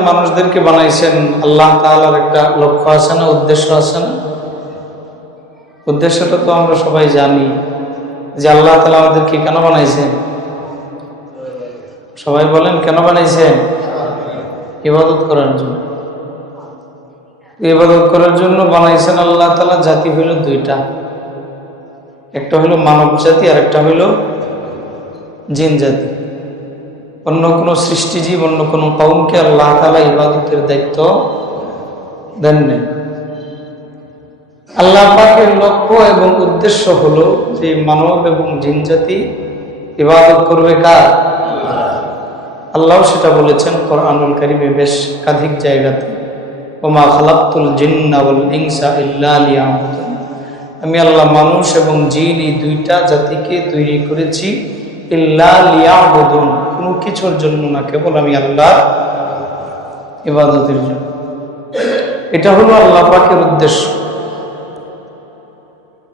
মানুষদেরকে বানাইছেন, আল্লাহ তাআলার একটা লক্ষ্য আছে না, উদ্দেশ্য আছে না? উদ্দেশ্যটা তো আমরা সবাই জানি যে আল্লাহ তাআলা আমাদেরকে কেন বানাইছেন? সবাই বলেন, কেন বানাইছেন? ইবাদত করার জন্য। ইবাদত করার জন্য বানাইছেন আল্লাহ তাআলা জাতি হইল দুইটা। একটা হইল মানব জাতি আর একটা হইল জিন জাতি। অন্য কোনো সৃষ্টিজীব, অন্য কোনো কৌমকে আল্লাহ তালা ইবাদতের দায়িত্ব দেন নাই। আল্লাহ পাকের লক্ষ্য এবং উদ্দেশ্য হলো যে মানব এবং জিন জাতি ইবাদত করবে কার? আল্লাহ সেটা বলেছেন কোরআনুল কারিমে বেশ একাধিক জায়গাতে, ওমা খালাক্তুল জিন্না ওয়াল ইনসা ইল্লা আমি আল্লাহ মানুষ এবং জিন এই দুইটা জাতিকে তৈরি করেছি ইল্লা লিয়াবুদুন। কোনো কিছুর জন্য না, কেবল আমি আল্লাহ ইবাদতের জন্য। এটা হলো আল্লাহ পাকের উদ্দেশ্য।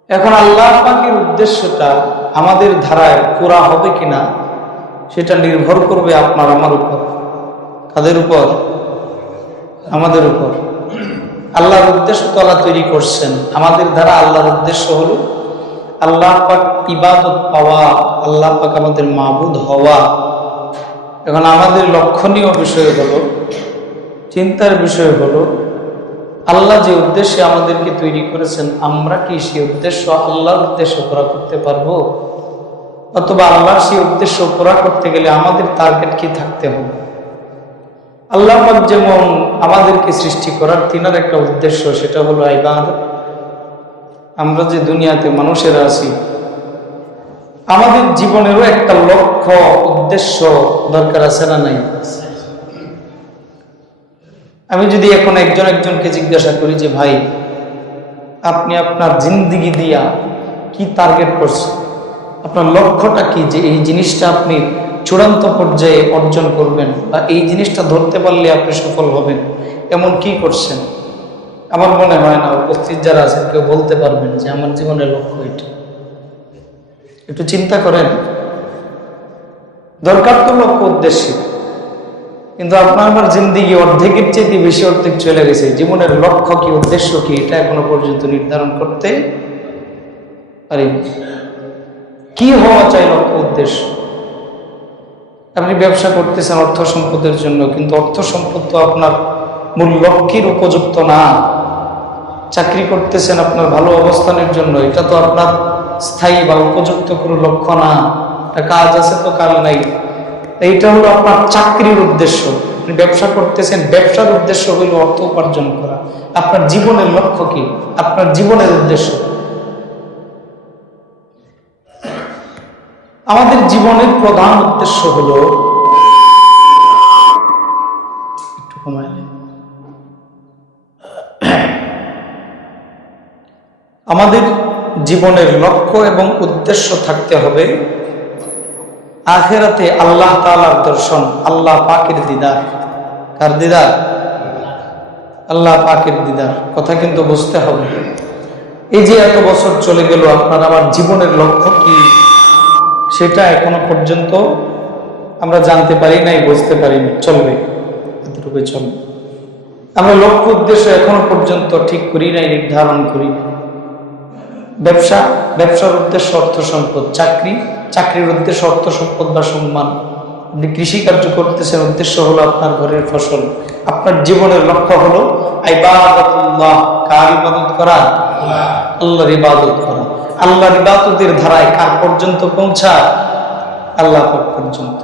এখন আল্লাহ পাকের উদ্দেশ্যটা আমাদের ধারায় পুরা হবে কিনা, সেটা নির্ভর করবে আপনার, আমার উপর। কাদের উপর? আমাদের উপর। আল্লাহর উদ্দেশ্য তো আল্লাহ তৈরি করছেন। আমাদের দ্বারা আল্লাহর উদ্দেশ্য হলো আল্লাহ পাক ইবাদত পাওয়া, আল্লাহ পাক আমাদের মাবুদ হওয়া। এখন আমাদের লক্ষণীয় বিষয় হলো, চিন্তার বিষয় হলো, আল্লাহ যে উদ্দেশ্যে আমাদেরকে তৈরি করেছেন, আমরা কি সেই উদ্দেশ্য আল্লাহর উদ্দেশ্য পুরা করতে পারব? অথবা আল্লাহর সেই উদ্দেশ্য পুরা করতে গেলে আমাদের টার্গেট কি থাকতে হবে? আল্লাহ যেমন আমাদেরকে সৃষ্টি করার তিনার একটা উদ্দেশ্য, সেটা হলো ইবাদত। আমরা যে দুনিয়াতে মানুষেরা আছি আমাদের জীবনেরও একটা লক্ষ্য, উদ্দেশ্য দরকার আছে না নাই? আমি যদি এখন একজন একজনকে জিজ্ঞাসা করি যে, ভাই, আপনি আপনার জিন্দিগি দিয়া কি টার্গেট করছেন? আপনার লক্ষ্যটা কি যে এই জিনিসটা আপনি চূড়ান্ত পর্যায়ে অর্জন করবেন বা এই জিনিসটা ধরতে পারলে আপনি সফল হবেন? এমন কি করছেন? আমার মনে হয় না, উপস্থিত যারা আছেন কেউ বলতে পারবেন যে আমার জীবনের লক্ষ্য এটা। একটু চিন্তা করেন। দরকার তো লক্ষ্য উদ্দেশ্যে। কিন্তু আপনার আমার জিন্দিগি অর্ধেকের চেয়ে বেশি অর্ধেক চলে গেছে। জীবনের লক্ষ্য কি, উদ্দেশ্য কি, এটা এখনও পর্যন্ত নির্ধারণ করতে পারিনি। কি হওয়া চাই লক্ষ্য উদ্দেশ্য? আপনি ব্যবসা করতেছেন অর্থ সম্পদের জন্য, কিন্তু অর্থ সম্পদ তো আপনার মূল লক্ষ্যের উপযুক্ত না। চাকরি করতেছেন আপনার ভালো অবস্থানের জন্য, এটা তো আপনার স্থায়ী বা উপযুক্ত কোনো লক্ষ্য না কাজ আছে তো কাল নাই। এইটা হলো আপনার চাকরির উদ্দেশ্য। ব্যবসা করতেছেন, ব্যবসার উদ্দেশ্য হইল অর্থ উপার্জন করা। আপনার জীবনের লক্ষ্য কি? আপনার জীবনের উদ্দেশ্য। আমাদের জীবনের প্রধান উদ্দেশ্য হলো, একটু কমায় আমাদের জীবনের লক্ষ্য এবং উদ্দেশ্য থাকতে হবে। আখেরাতে আল্লাহ তালার দর্শন, আল্লাহ পাকের দিদার। কার দিদার? আল্লাহ পাকের দিদার। কথা কিন্তু বুঝতে হবে। এই যে এত বছর চলে গেল, আপনার আমার জীবনের লক্ষ্য কি? সেটা এখনও পর্যন্ত আমরা জানতে পারি নাই, বুঝতে পারিনি। চলবে। এতটুকুই চলবে। আমরা লক্ষ্য, উদ্দেশ্য এখনও পর্যন্ত ঠিক করি নাই, নির্ধারণ করি নাই। ব্যবসা, ব্যবসার উদ্দেশ্য অর্থ সম্পদ, চাকরি, চাকরির উদ্দেশ্য অর্থ সম্পদ বা সম্মান। আপনি কৃষিকার্য করতেছেন, উদ্দেশ্য হলো আপনার ঘরের ফসল। আপনার জীবনের লক্ষ্য হলো ইবাদতুল্লাহ, কার ইবাদত করা? আল্লাহর ইবাদত করা। আল্লাহর ইবাদতের ধারায় কার পর্যন্ত পৌঁছা আল্লাহ পর্যন্ত।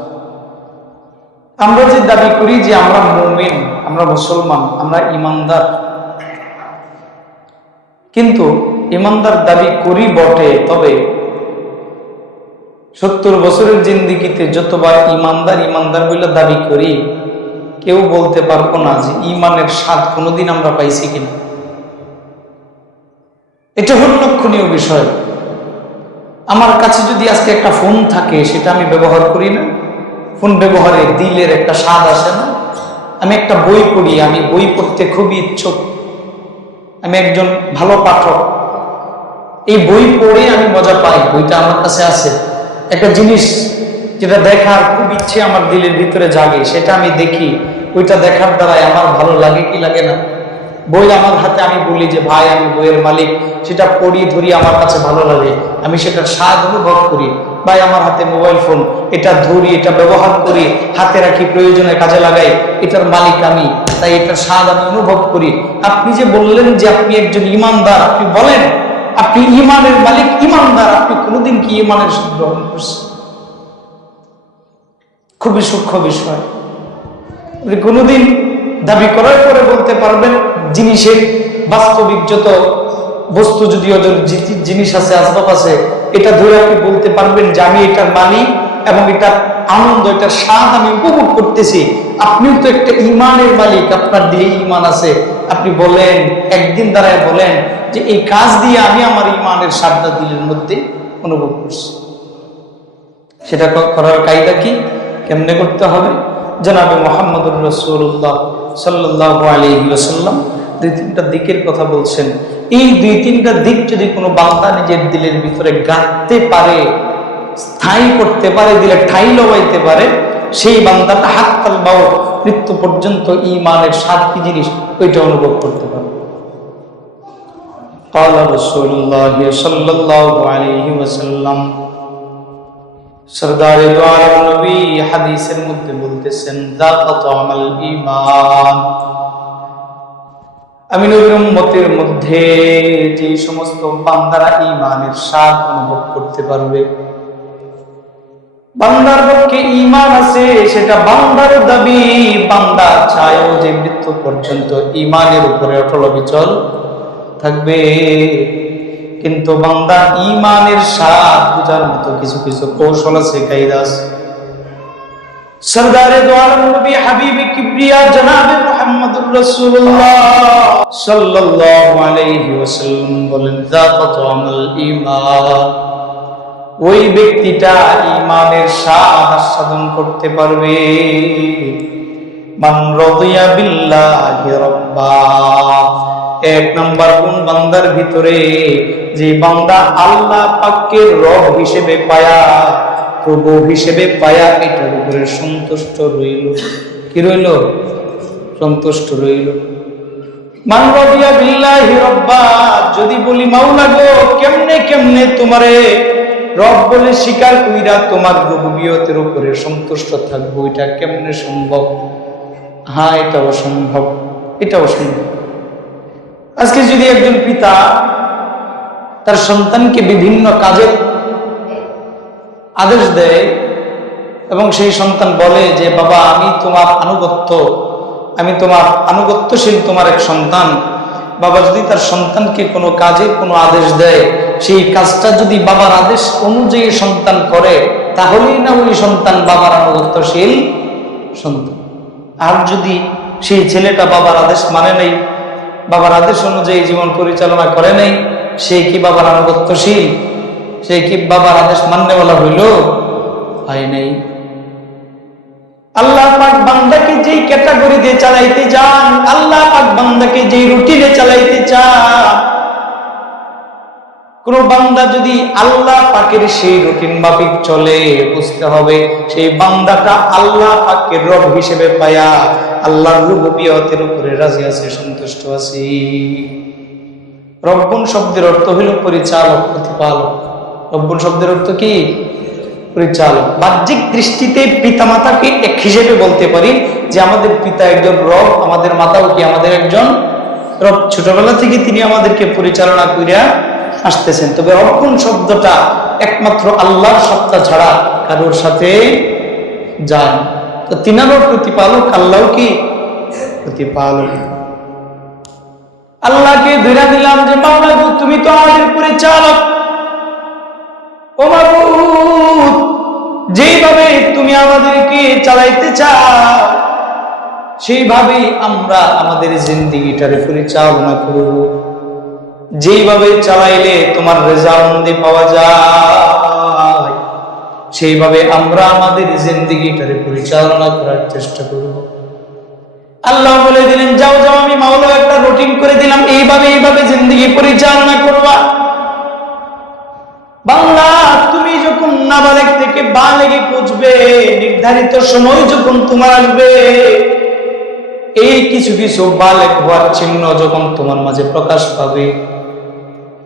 আমরা যে দাবি করি যে আমরা মুমিন, আমরা মুসলমান, আমরা ইমানদার। কিন্তু ইমানদার দাবি করি বটে, তবে সত্তর বছরের জিন্দিগিতে যতবার ইমানদার ইমানদার বলে দাবি করি, কেউ বলতে পারব না যে ইমানের স্বাদ কোনোদিন আমরা পাইছি কিনা। এটা হল লক্ষণীয় বিষয়। আমার কাছে যদি আজকে একটা ফোন থাকে, সেটা আমি ব্যবহার করি না। ফোন ব্যবহারে দিলের একটা স্বাদ আসে না। আমি একটা বই পড়ি, আমি বই পড়তে খুবই ইচ্ছুক। আমি একজন ভালো পাঠক। এই বই পড়ে আমি মজা পাই, বইটা আমার কাছে আছে। একটা জিনিস যেটা দেখার খুব ইচ্ছে আমার দিলের ভিতরে জাগে, সেটা আমি দেখি, ওইটা দেখার দ্বারাই আমার ভালো লাগে কি লাগে না। বই আমার হাতে আমি বলি যে, ভাই, আমি বইয়ের মালিক। সেটা পড়ি ধরি আমার কাছে ভালো লাগে। আমি সেটার স্বাদ অনুভব করি। ভাই, আমার হাতে মোবাইল ফোন, এটা ধরি, এটা ব্যবহার করি, হাতে রাখি, প্রয়োজনে কাজে লাগাই, এটার মালিক আমি, তাই এটার স্বাদ আমি অনুভব করি। আপনি যে বললেন যে আপনি একজন ইমানদার, আপনি বলেন আপনি ইমানের মালিক, ইমানদার, আপনি কোনোদিন কি ইমানের সাথে গ্রহণ করছেন? খুবই সূক্ষ্ম বিষয়। কোনোদিন দাবি করার পরে বলতে পারবেন, জিনিসের বাস্তবিক যত বস্তু যদি জিনিস আছে, আসবাব আছে, এটা ধরে আপনি বলতে পারবেন যে আমি এটার মালিক এবং এটা আনন্দ এটা স্বাদ আমি উপভোগ করতেছি। আপনিও তো একটা ইমানের মালিক, আপনার দিলে ইমান আছে। আপনি বলেন, একদিন দাঁড়ায় বলেন যে এই কাজ দিয়ে আমি আমার ইমানের স্বাদটা দিলের মধ্যে অনুভব করছি। সেটা করার কায়দা কি? কেমনে করতে হবে? জনাবে মোহাম্মদুর রসুল্লাহ সাল্লাহ আলহি ওসাল্লাম দুই তিনটা দিকের কথা বলছেন। এই দুই তিনটা দিক যদি কোনো বান্দা নিজের দিলের ভিতরে গাঁথতে পারে, স্থায়ী করতে পারে, দিলে ঠাই লবাইতে পারে, সেই বান্দাটা হাততাল বাও মৃত্যু পর্যন্ত ইমানের সাতটি জিনিস ওইটা অনুভব করতে قال رسول الله صلى الله عليه وسلم সরদারে দোয়ার নবী হাদিসের মধ্যে বলতেছেন যাকাত আমাল ঈমান আমি নবীর উম্মতের মধ্যে যে সমস্ত বান্দারা ঈমানের স্বাদ অনুভব করতে পারবে বান্দার পক্ষে ঈমান আছে সেটা বান্দার দাবি বান্দা চায়ও যে মৃত্যু পর্যন্ত ঈমানের উপরে অটল বিচল থাকবে। কিন্তু বান্দা ইমানের স্বাদ বুঝার মতো কিছু কিছু কৌশল আছে আছে। সরদারে দোয়ার নবী হাবিবে কিবরিয়া জনাবে মুহাম্মদুর রাসূলুল্লাহ সাল্লাল্লাহু আলাইহি ওয়াসাল্লাম বলেন যাকাত আমাল ঈমান। ওই ব্যক্তিটা ইমানের স্বাদ আস্বাদন করতে পারবে। মান রাদিয়া বিল্লাহি রাব্বা। এক নাম্বার কোন বান্দার ভিতরে? যে বান্দা আল্লাহ পাককে রব হিসেবে পায়া, প্রভু হিসেবে পায়া, এটার উপরে সন্তুষ্ট রইল। কি রইল? সন্তুষ্ট রইল। যদি বলি, মাওলা গো, কেমনে কেমনে তোমারে রব বলে স্বীকার কইরা তোমার রুবুবিয়তের উপরে সন্তুষ্ট থাকব? এটা কেমনে সম্ভব? হ্যাঁ এটাও সম্ভব। এটাও সম্ভব। আজকে যদি একজন পিতা তার সন্তানকে বিভিন্ন কাজে আদেশ দেয় এবং সেই সন্তান বলে যে, বাবা, আমি তোমার আনুগত্য, আমি তোমার আনুগত্যশীল তোমার এক সন্তান। বাবা, যদি তার সন্তানকে কোনো কাজে কোনো আদেশ দেয়, সেই কাজটা যদি বাবার আদেশ অনুযায়ী সন্তান করে, তাহলেই না ওই সন্তান বাবার আনুগত্যশীল সন্তান। আর যদি সেই ছেলেটা বাবার আদেশ মানে নেই বাবার আদেশ অনুযায়ী জীবন পরিচালনা করে নেই, সে কি বাবার আনুগত্যশীল? সে কি বাবার আদেশ মান্যওয়ালা হইল? হয় নাই। আল্লাহ পাক বান্দাকে যেই ক্যাটাগরি দিয়ে চালাইতে চান, আল্লাহ পাক বান্দাকে যেই রুটিনে চালাইতে চান কোন বান্দা যদি আল্লাহ পাকের সেই রুটিন মাফিক চলে, বুঝতে হবে সেই বান্দাটা আল্লাহ পাকের রব হিসেবে পায়া আল্লাহর রুবিয়তের উপরে রাজি আছে, সন্তুষ্ট আছি। রব্বন শব্দের অর্থ হইল পরিচালক, প্রতিপালক। রব্বন শব্দের অর্থ কি? পরিচালক। বাহ্যিক দৃষ্টিতে পিতা মাতাকে এক হিসেবে বলতে পারি যে আমাদের পিতা একজন রব, আমাদের মাতাও কি আমাদের একজন রব। ছোটবেলা থেকে তিনি আমাদেরকে পরিচালনা করিয়া আসতেছেন তবে রব্বন শব্দটা একমাত্র আল্লাহর সত্তা ছাড়া কারোর সাথে যায় তো তিনারও প্রতিপালক আল্লাহ কি? প্রতিপালক। আল্লাহকে ধরে দিলাম যে মাওলা গো, তুমি তো আমাদের পরিচালক। যেভাবে তুমি আমাদেরকে চালাইতে চাও সেইভাবেই আমরা আমাদের জিন্দিগিটারে পরিচালনা করব। যেইভাবে চালাইলে তোমার রেজাউন্দি পাওয়া যায়, সেইভাবে আমরা আমাদের জিন্দিগিটারে পরিচালনা করার চেষ্টা করব। আল্লাহ বলে দিলেন, যাও যাও, আমি মাওলা একটা রুটিন করে দিলাম, এইভাবে এইভাবে জিন্দিগি পরিচালনা করবা। বাংলা তুমি যখন নাবালেগ থেকে বালেগে পৌঁছবে নির্ধারিত সময় যখন তোমার আসবে, এই কিছু কিছু বালেক হওয়ার চিহ্ন যখন তোমার মাঝে প্রকাশ পাবে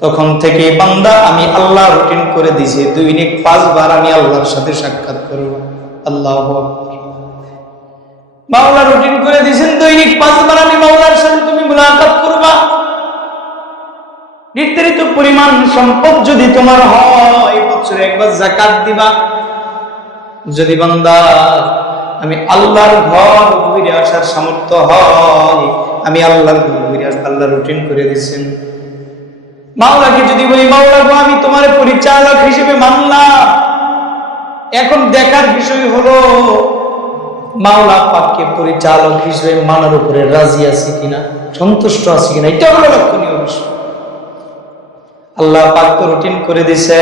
তখন থেকে বান্দা, আমি আল্লাহ রুটিন করে দিছি দৈনিক পাঁচবার আমি আল্লাহর সাথে সাক্ষাৎ করব। আল্লাহ মাওলা রুটিন করে দিয়েছেন দৈনিক পাঁচবার আমি মাওলার সাথে তুমি মুলাকাত করবা। নির্ধারিত পরিমাণ সম্পদ যদি তোমার হয়, বছরে একবার জাকাত দিবা। যদি বান্দা, আমি আল্লাহর ঘর ঘুরে আসার সামর্থ্য হয়, আমি আল্লাহর ঘর ঘুরে আল্লাহ রুটিন করে দিয়েছেন। মাওলাকে যদি বলি, মাওলা গো, আমি তোমার পরিচালক হিসেবে মানলাম। এখন দেখার বিষয় হলো, মাওলা পাককে পরিচালক হিসেবে মানার উপরে রাজি আছে কিনা, সন্তুষ্ট আছে কিনা, এটা হলো লক্ষণীয় বিষয়। আল্লাহ পাক তো রুটিন করে দিছে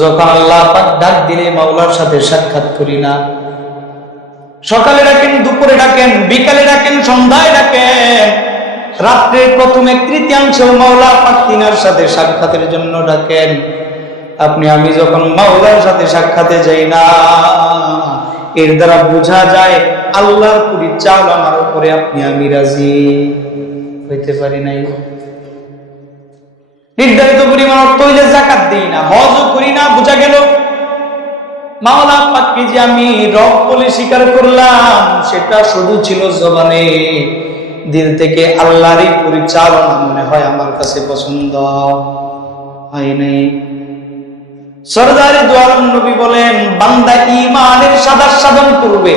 যখন আল্লাহ পাক ডাক দিলে মাওলার সাথে সাক্ষাৎ করি না। সকালে ডাকেন, দুপুরে ডাকেন, বিকালে ডাকেন, সন্ধ্যায় ডাকেন রাত্রের প্রথম তৃতীয়াংশ মাওলা পাক তিনার সাথে সাক্ষাতের জন্য ডাকেন। আপনি, আমি যখন মাওলার সাথে সাক্ষাতে যাই না, এর দ্বারা বোঝা যায় আল্লাহর পুরী চাল আমার উপরে আপনি, আমি রাজি। হইতে পারি নাই নির্ধারিত পরিমাণ অর্থ হইলে জাকাত দিই না, হজও করি না, বোঝা গেল। মাওলা পাককে যে আমি রব বলে স্বীকার করলাম, সেটা শুধু ছিল জবানে। দিল থেকে আল্লাহরই পরিচালনা মনে হয় আমার কাছে পছন্দ। হয় নাই। সরদারি দোয়ালম নবী বলেন, বান্দা ইমানের সাদা সাধন করবে।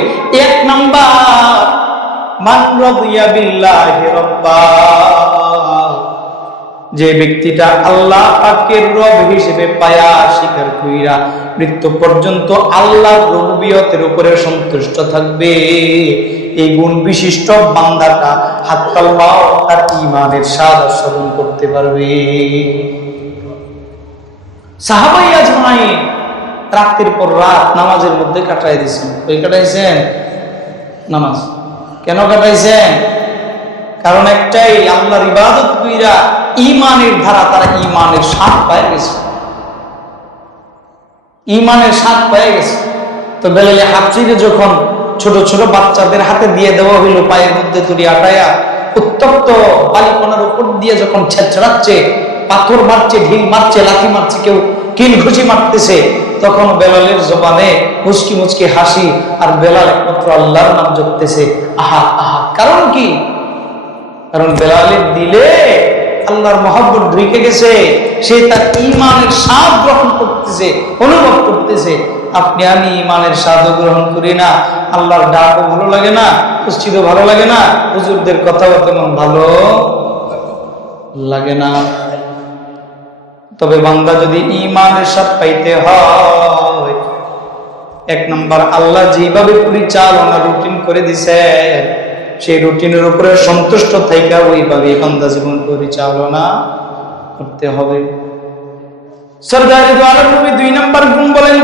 এক নাম্বার যে ব্যক্তিটা আল্লাহ রব হিসেবে পায়া স্বীকার কইরা মৃত্যু পর্যন্ত আল্লাহর রবিয়তের উপরে সন্তুষ্ট থাকবে। এই গুণ বিশিষ্ট বান্দাটা হাত পাল্লাও তার ইমানের স্বাদ আস্বাদন করতে পারবে। সাহাবাই আজমাই রাতের পর রাত নামাজের মধ্যে কাটাই দিয়েছেন। ওই কাটাইছেন? নামাজ। কেন কাটাইছেন? কারণ একটাই, আল্লাহর ইবাদত কইরা ইমানের ধারা তারা ইমানের স্বাদ পায় গেছে। ইমানের স্বাদ পায় গেছে। তো বেলালে হাফসিরে যখন ছোট ছোট বাচ্চাদের হাতে দিয়ে দেওয়া হইল, পায়ের মধ্যে তুলি আটায়া উত্তপ্ত বালিকণার উপর দিয়ে যখন ছেঁচড়াচ্ছে, পাথর মারছে, ঢিল মারছে, লাথি মারছে, কেউ কিল ঘুষি মারতেছে, তখন বেলালের জবানে মুচকি মুচকি হাসি, আর বেলাল একমাত্র আল্লাহর নাম জপতেছে। আহা আহা, কারণ কি? কারণ বেলালের দিলে আল্লাহর মহাব্বত ঢুকে গেছে, সে তার ইমানের সাপ গ্রহণ করতেছে, অনুভব করতেছে। আপনি আমি ইমানের স্বাদ গ্রহণ করি না। আল্লাহর ডাকও ভালো লাগে না পুষ্টিও ভালো লাগে না, হুজুরদের কথাও তেমন ভালো লাগে না। তবে বান্দা যদি ইমানের স্বাদ পাইতে হয়, এক নম্বর আল্লাহ যেভাবে পরিচালনা রুটিন করে দিছে, সেই রুটিনের উপরে সন্তুষ্ট থাইকা ওইভাবে বান্দা জীবন পরিচালনা করতে হবে। সরদারি নবী দুই গুণ বলেন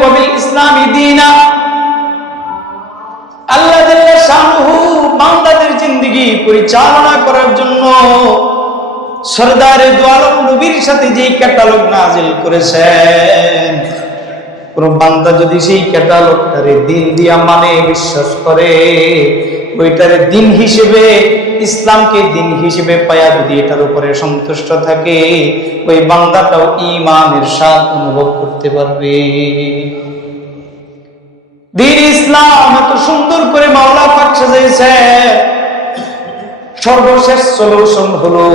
আল্লাহ বান্দাদের পরিচালনা করার জন্য সরদারে দোয়ালম নবীর সাথে যে ক্যাটালগ নাজিল করেছেন কোন বান্দা যদি সেই ক্যাটালগটারে দিন দিয়া মানে বিশ্বাস করে, ওইটারে দিন হিসেবে, ইসলামকে দিন হিসেবে পায়া যদি এটার উপরে সন্তুষ্ট থাকে, ওই বান্দাটাও ইমানের স্বাদ অনুভব করতে পারবে। দিন ইসলাম এত সুন্দর করে মাওলা পাক সাজাইছে। সর্বশেষ সলিউশন হলো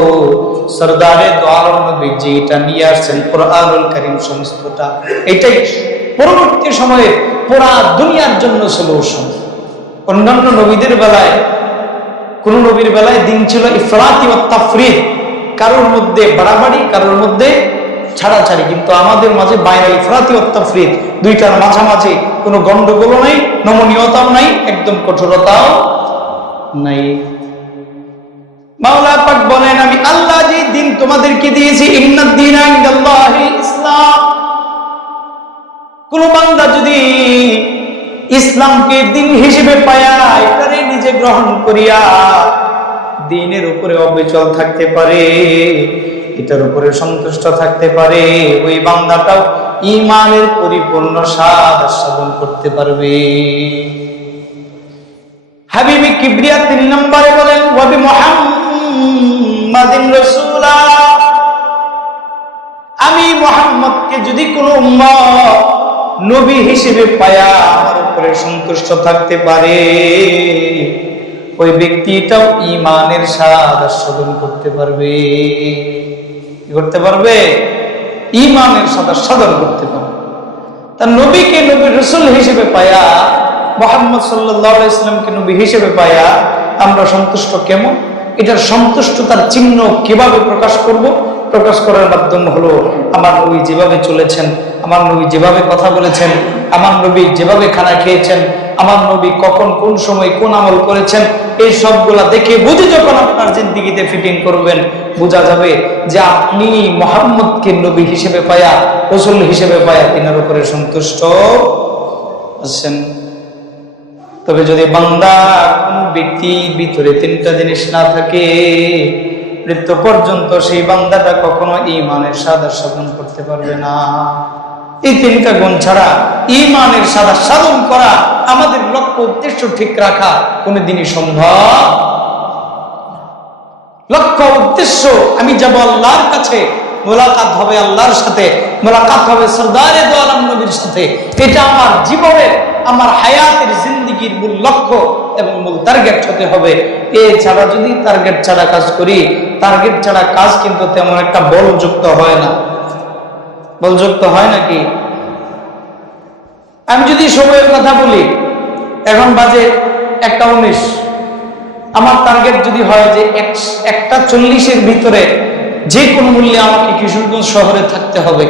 সরদারে দোয়ালম নবী যেটা নিয়ে আসছেন, কোরআনুল কারীম সমস্তটা। এটাই পরবর্তী সময়ে পুরা দুনিয়ার জন্য সলিউশন অন্যান্য নবীদের বেলায়, কোন নবীর বেলায় দিন ছিল ইফরাতি ও তাফরিদ। কারোর মধ্যে বাড়াবাড়ি, কারোর মধ্যে ছাড়াছাড়ি। কিন্তু আমাদের মাঝে বাইরে ইফরাতি ও তাফরিদ। দুইটার মাঝামাঝি কোনো গন্ডগোলও নাই, নমনীয়তাও নাই, একদম কঠোরতাও নাই। মাওলা পাক বলেন, আমি আল্লাহ যে দিন তোমাদেরকে দিয়েছি ইসলাম। কোন বান্দা যদি ইসলামকে দিন হিসেবে পায়া এটারে নিজে গ্রহণ করিয়া দিনের উপরে অবিচল থাকতে পারে, এটার উপরে সন্তুষ্ট থাকতে পারে, ওই বান্দাটাও ইমানের পরিপূর্ণ স্বাদ আস্বাদন করতে পারবে। হাবিবি কিবরিয়া তিন নম্বরে বলেন, ওয়াবি মুহাম্মাদিন রাসূলা। আমি মোহাম্মদকে যদি কোনো উম্মত নবী হিসেবে পায়া আমার উপরে সন্তুষ্ট থাকতে পারে। ওই ব্যক্তিটাও ইমানের আস্বাদন করতে পারবে। করতে পারবে? ইমানের স্বাদ আস্বাদন করতে পারবে। তার নবীকে নবী রসুল হিসেবে পায়া, মোহাম্মদ সাল্লাহ ইসলামকে নবী হিসেবে পায়া আমরা সন্তুষ্ট কেমন? এটার সন্তুষ্টতার চিহ্ন কীভাবে প্রকাশ করব? প্রকাশ করার মাধ্যম হলো আমার নবী যেভাবে চলেছেন, আমার নবী যেভাবে কথা বলেছেন, আমার নবী যেভাবে খানা খেয়েছেন, আমার নবী কখন কোন সময় কোন আমল করেছেন, এই সবগুলা দেখে বুঝে যখন আপনার জিন্দিগিতে ফিটিং করবেন, বোঝা যাবে যে আপনি মোহাম্মদকে নবী হিসেবে পায়া, রসুল হিসেবে পায়া তিনার উপরে সন্তুষ্ট আছেন। তবে যদি বান্দা কোন ব্যক্তির ভিতরে তিনটা জিনিস না থাকে মৃত্যু পর্যন্ত সেই বান্দাটা কখনো ইমানের সাদা সাধন করতে পারবে না। এই তিনটা গুণ ছাড়া ইমানের সাদা সাধন করা আমাদের লক্ষ্য উদ্দেশ্য ঠিক রাখা কোনোদিনই সম্ভব। লক্ষ্য উদ্দেশ্য, আমি যাব আল্লাহর কাছে মোলাকাত হবে আল্লাহর সাথে, মোলাকাত হবে সর্দারে দো আলম নবীর সাথে। এটা আমার জীবনের, আমার হায়াতের জিন্দিগির মূল লক্ষ্য এবং মূল টার্গেট হতে হবে। এছাড়া যদি টার্গেট ছাড়া কাজ করি টার্গেট ছাড়া কাজ কিন্তু তেমন একটা বলযুক্ত হয় না। বলযুক্ত হয় নাকি আমি যদি সময়ের কথা বলি, এখন বাজে একটা উনিশ। আমার টার্গেট যদি হয় যে এক- একটা চল্লিশের ভিতরে যে কোনো মূল্যে আমাকে কিশোরগঞ্জ শহরে থাকতে হবে।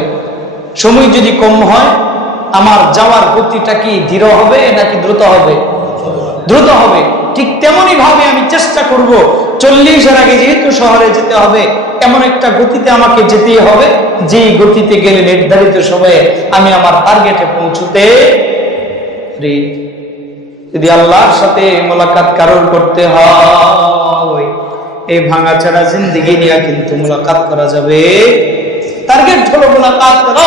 সময় যদি কম হয়, আমার যাওয়ার গতিটা কি ধীর হবে নাকি দ্রুত হবে? দ্রুত হবে। ঠিক তেমনই ভাবে আমি চেষ্টা করব, চল্লিশের আগে যেহেতু শহরে যেতে হবে, এমন একটা গতিতে আমাকে যেতেই হবে, যেই গতিতে গেলে নির্ধারিত সময়ে আমি আমার টার্গেটে পৌঁছতে যদি আল্লাহর সাথে মোলাকাত কারোর করতে হয় এই ভাঙা ছাড়া জিন্দিগি নিয়ে কিন্তু মোলাকাত করা যাবে। টার্গেট হলো মোলাকাত করো।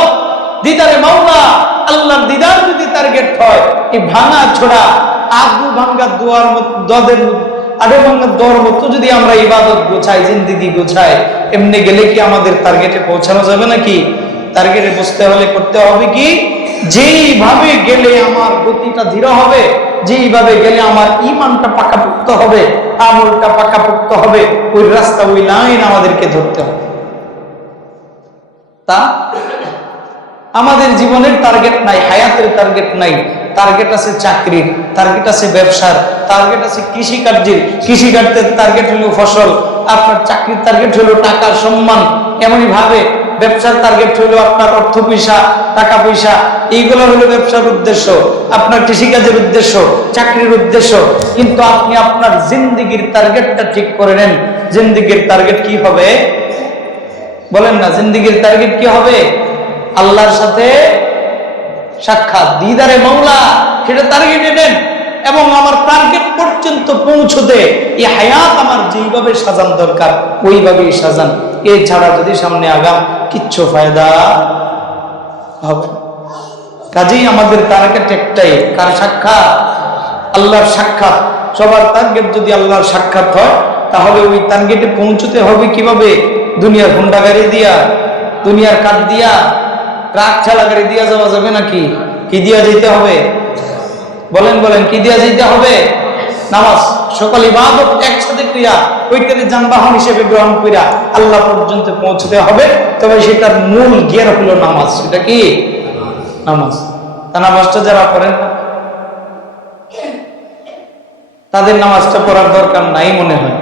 দিদারে মাওলা, আল্লাহর দিদার যদি টার্গেট হয়, এই ভাঙা ছোড়া, আদু ভাঙ্গা দোয়ার দদের আডে ভাঙ্গা দোয়ার মতো যদি আমরা ইবাদত গোছাই, জিন্দিগি গোছাই, এমনি গেলে কি আমাদের টার্গেটে পৌঁছানো যাবে নাকি? টার্গেটে বসতে হলে করতে হবে কি? যেইভাবে গেলে আমার গতিটা ধীর হবে যেইভাবে গেলে আমার ইমানটা পাকাপোক্ত হবে, আমলটা পাকাপোক্ত হবে, ওই রাস্তা, ওই লাইন আমাদেরকে ধরতে হবে। তা আমাদের জীবনের টার্গেট নাই, হায়াতের টার্গেট নাই। টার্গেট আছে চাকরির টার্গেট আছে ব্যবসার টার্গেট আছে কৃষিকার্যের। কৃষিকার্যের টার্গেট হলো ফসল, আপনার চাকরির টার্গেট হলো টাকার সম্মান। এমনই ভাবে ব্যবসার টার্গেট হলো আপনার অর্থ পয়সা, টাকা পয়সা। এইগুলো হলো ব্যবসার উদ্দেশ্য, আপনার কৃষিকাজের উদ্দেশ্য, চাকরির উদ্দেশ্য। কিন্তু আপনি আপনার জিন্দিগির টার্গেটটা ঠিক করে নেন। জিন্দিগির টার্গেট কি হবে? বলেন না, জিন্দিগির টার্গেট কি হবে? আল্লাহর সাথে সাক্ষাৎ। দিদারে মামলা সেটা টার্গেটে নেন। এবং আমার টার্গেট পর্যন্ত পৌঁছতে এই হায়াত আমার যেইভাবে সাজান দরকার, ওইভাবেই সাজান। এছাড়া যদি সামনে আগাম, কিচ্ছু ফায়দা হবে কাজেই আমাদের টার্গেট একটাই, কার সাক্ষাৎ? আল্লাহর সাক্ষাৎ। সবার টার্গেট যদি আল্লাহর সাক্ষাৎ হয়, তাহলে ওই টার্গেটে পৌঁছতে হবে কীভাবে? দুনিয়ার হুন্ডা গাড়ি দিয়া, দুনিয়ার কাঠ দিয়া ট্রাক ঠেলা গাড়ি দিয়া যাওয়া যাবে নাকি? কি দিয়া যেতে হবে? বলেন বলেন, কি দিয়া যেতে হবে? নামাজ, সকল ইবাদত একসাথে ক্রিয়া ওইটাকে যানবাহন হিসেবে গ্রহণ করিয়া আল্লাহ পর্যন্ত পৌঁছতে হবে। তবে সেটার মূল গিয়ার হলো নামাজ। সেটা কি? নামাজ। তা নামাজটা যারা করেন তাদের নামাজটা পড়ার দরকার নাই মনে হয়।